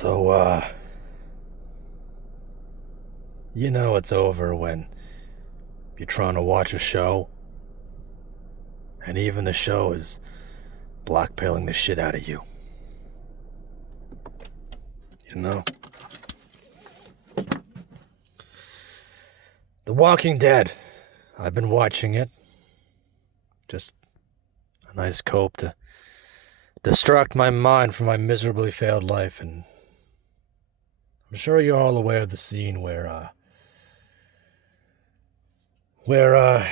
So, you know it's over when you're trying to watch a show, and even the show is blackmailing the shit out of you. You know? The Walking Dead. I've been watching it. Just a nice cope to distract my mind from my miserably failed life, and I'm sure you're all aware of the scene where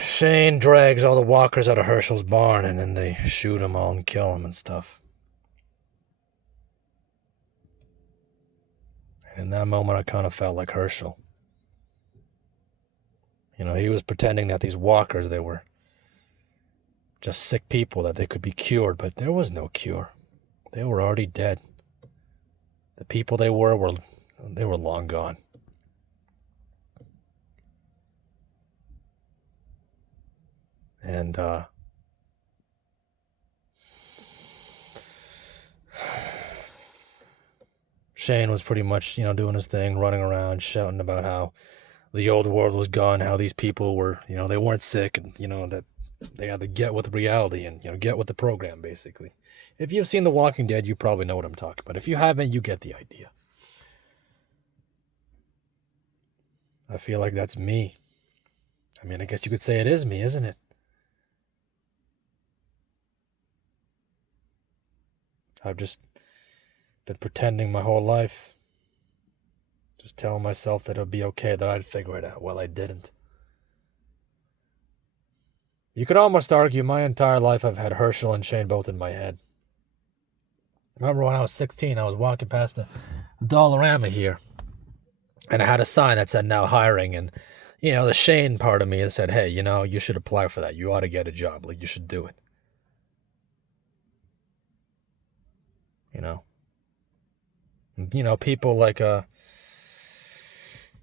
Shane drags all the walkers out of Herschel's barn and then they shoot them all and kill them and stuff. And in that moment, I kind of felt like Herschel. You know, he was pretending that these walkers, they were just sick people, that they could be cured, but there was no cure. They were already dead. The people they were long gone. And, Shane was pretty much, doing his thing, running around, shouting about how the old world was gone, how these people were, they weren't sick, and, that they had to get with reality and, get with the program, basically. If you've seen The Walking Dead, you probably know what I'm talking about. If you haven't, you get the idea. I feel like that's me. I mean, I guess you could say it is me, isn't it? I've just been pretending my whole life. Just telling myself that it would be okay, that I'd figure it out. Well, I didn't. You could almost argue my entire life I've had Herschel and Shane both in my head. I remember when I was 16, I was walking past a Dollarama here, and I had a sign that said now hiring, and, the Shane part of me said, hey, you should apply for that. You ought to get a job. Like, you should do it. People like,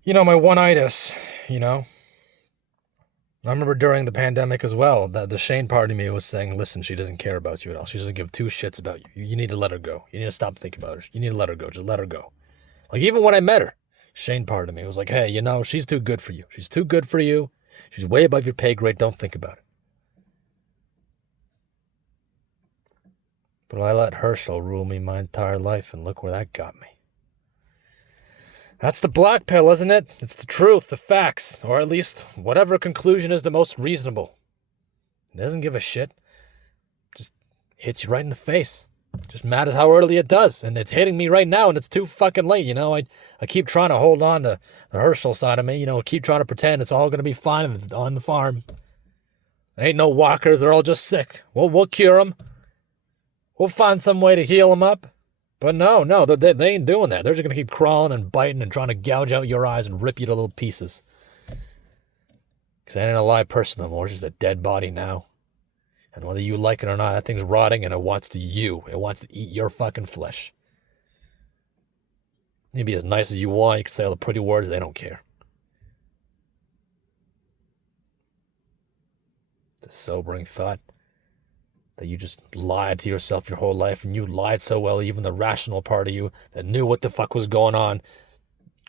my one-itis, I remember during the pandemic as well, that the Shane part of me was saying, listen, she doesn't care about you at all. She doesn't give two shits about you. You need to let her go. You need to stop thinking about her. You need to let her go. Just let her go. Like, even when I met her, Shane part of me was like, hey, she's too good for you. She's too good for you. She's way above your pay grade. Don't think about it. But I let Herschel rule me my entire life, and look where that got me. That's the black pill, isn't it? It's the truth, the facts, or at least whatever conclusion is the most reasonable. It doesn't give a shit. Just hits you right in the face. Just matters how early it does, and it's hitting me right now, and it's too fucking late, I keep trying to hold on to the Herschel side of me, keep trying to pretend it's all going to be fine on the farm. There ain't no walkers, they're all just sick. We'll cure them. We'll find some way to heal them up. But no, they ain't doing that. They're just going to keep crawling and biting and trying to gouge out your eyes and rip you to little pieces. Because I ain't a live person no more. It's just a dead body now. And whether you like it or not, that thing's rotting and it wants to eat your fucking flesh. You can be as nice as you want. You can say all the pretty words. They don't care. The sobering thought that you just lied to yourself your whole life, and you lied so well, even the rational part of you that knew what the fuck was going on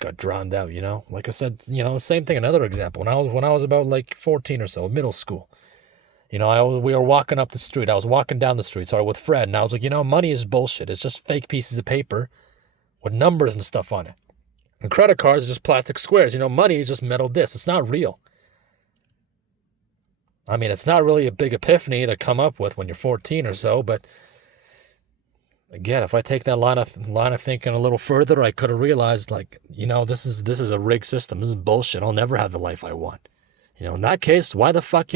got drowned out, Like I said, same thing, another example. When I was about like 14 or so, middle school, we were walking up the street. I was walking down the street, with Fred, and I was like, money is bullshit. It's just fake pieces of paper with numbers and stuff on it. And credit cards are just plastic squares. Money is just metal discs. It's not real. I mean, it's not really a big epiphany to come up with when you're 14 or so, but again, if I take that line of thinking a little further, I could have realized, like, this is a rigged system. This is bullshit. I'll never have the life I want. In that case, why the fuck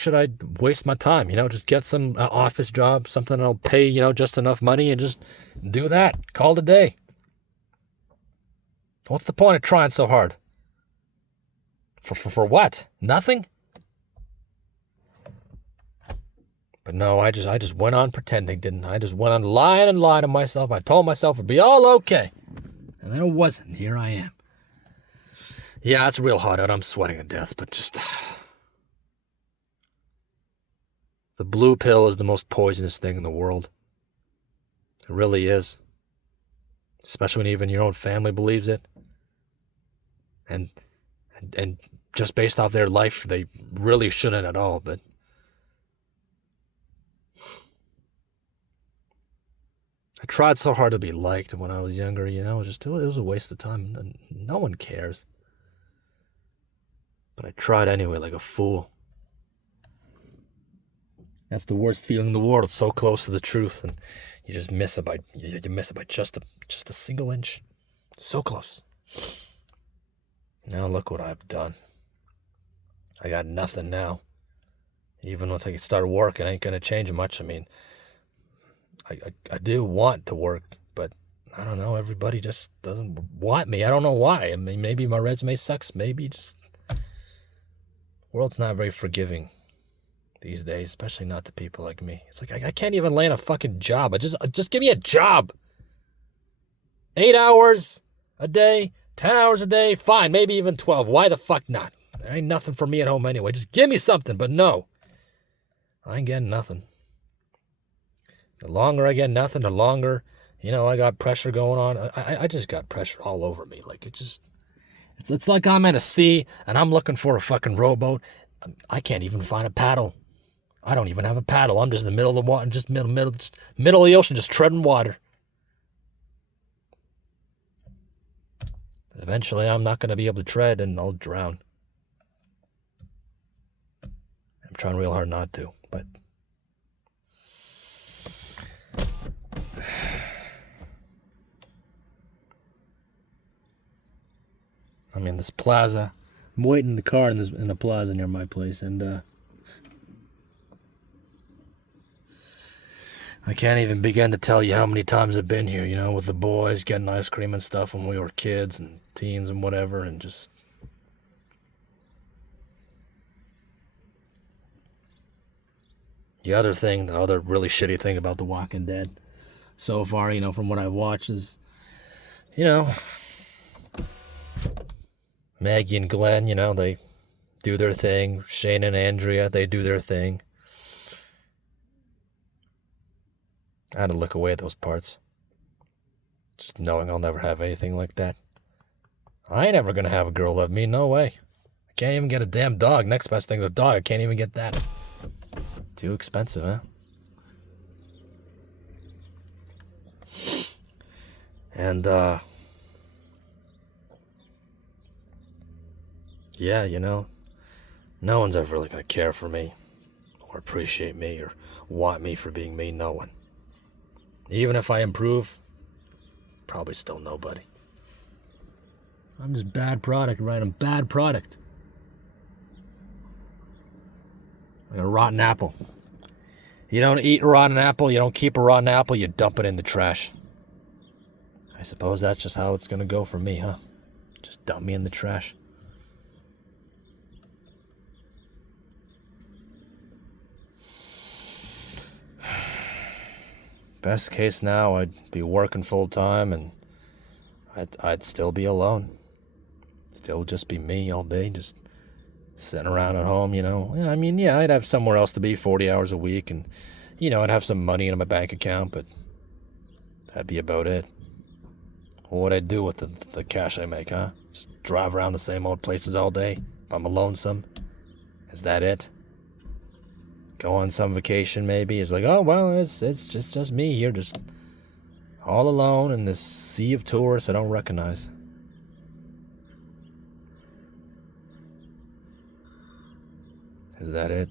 should I waste my time? Just get some office job, something that'll pay, just enough money, and just do that. Call it a day. What's the point of trying so hard? For what? Nothing? But no, I just went on pretending, didn't I? I just went on lying to myself. I told myself it'd be all okay. And then it wasn't. Here I am. Yeah, it's real hot out. I'm sweating to death, but just... The blue pill is the most poisonous thing in the world. It really is. Especially when even your own family believes it. And just based off their life, they really shouldn't at all, but I tried so hard to be liked when I was younger, it was a waste of time. No one cares. But I tried anyway, like a fool. That's the worst feeling in the world. It's so close to the truth, and you just miss it by just a single inch. So close. Now look what I've done. I got nothing now. Even once I start working, ain't gonna change much. I mean, I do want to work, but I don't know. Everybody just doesn't want me. I don't know why. I mean, maybe my resume sucks. Maybe just world's not very forgiving these days, especially not to people like me. It's like I can't even land a fucking job. Just give me a job. 8 hours a day, 10 hours a day, fine, maybe even 12. Why the fuck not? There ain't nothing for me at home anyway. Just give me something, but no. I ain't getting nothing. The longer I get nothing, the longer, I got pressure going on. I just got pressure all over me. Like, it's like I'm at a sea and I'm looking for a fucking rowboat. I can't even find a paddle. I don't even have a paddle. I'm just in the middle of the water, just middle of the ocean, just treading water. Eventually, I'm not going to be able to tread and I'll drown. I'm trying real hard not to, but I'm in this plaza. I'm waiting in the car in a plaza near my place, and I can't even begin to tell you how many times I've been here, with the boys getting ice cream and stuff when we were kids and teens and whatever, and just... The other really shitty thing about The Walking Dead so far, from what I've watched is, Maggie and Glenn, they do their thing. Shane and Andrea, they do their thing. I had to look away at those parts. Just knowing I'll never have anything like that. I ain't ever gonna have a girl love me, no way. I can't even get a damn dog. Next best thing's a dog. I can't even get that. Too expensive, huh? And, yeah, no one's ever really gonna care for me, or appreciate me, or want me for being me, no one. Even if I improve, probably still nobody. I'm just bad product, right? I'm bad product. Like a rotten apple. You don't eat a rotten apple, you don't keep a rotten apple, you dump it in the trash. I suppose that's just how it's gonna go for me, huh? Just dump me in the trash. Best case now, I'd be working full time and I'd still be alone. Still just be me all day, just sitting around at home, I mean, yeah, I'd have somewhere else to be 40 hours a week and, I'd have some money in my bank account, but that'd be about it. What'd I do with the cash I make, huh? Just drive around the same old places all day if I'm lonesome? Is that it? Go on some vacation maybe? It's like, oh, well, it's just me here, just all alone in this sea of tourists I don't recognize. Is that it?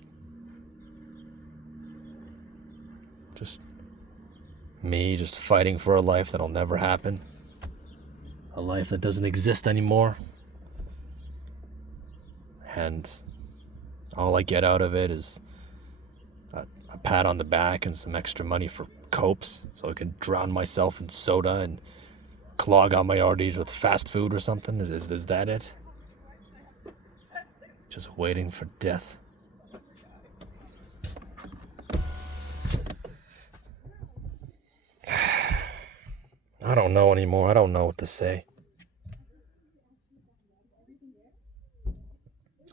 Just me just fighting for a life that'll never happen? A life that doesn't exist anymore? And all I get out of it is a pat on the back and some extra money for copes so I can drown myself in soda and clog out my arteries with fast food or something? Is that it? Just waiting for death. I don't know anymore. I don't know what to say.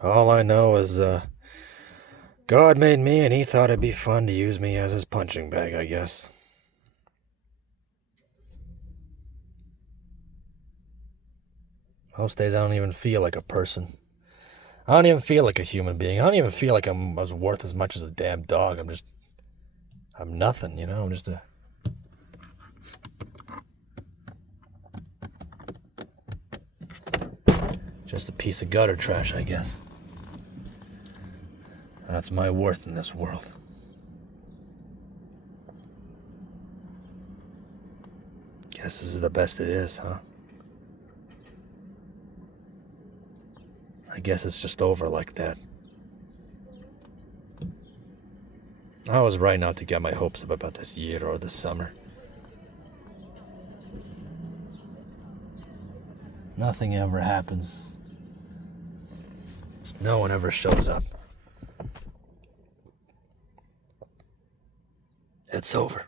All I know is, God made me and he thought it'd be fun to use me as his punching bag, I guess. Most days I don't even feel like a person. I don't even feel like a human being. I don't even feel like I was worth as much as a damn dog. I'm nothing, I'm just a piece of gutter trash, I guess. That's my worth in this world. Guess this is the best it is, huh? I guess it's just over like that. I was right not to get my hopes up about this year or this summer. Nothing ever happens. No one ever shows up. It's over.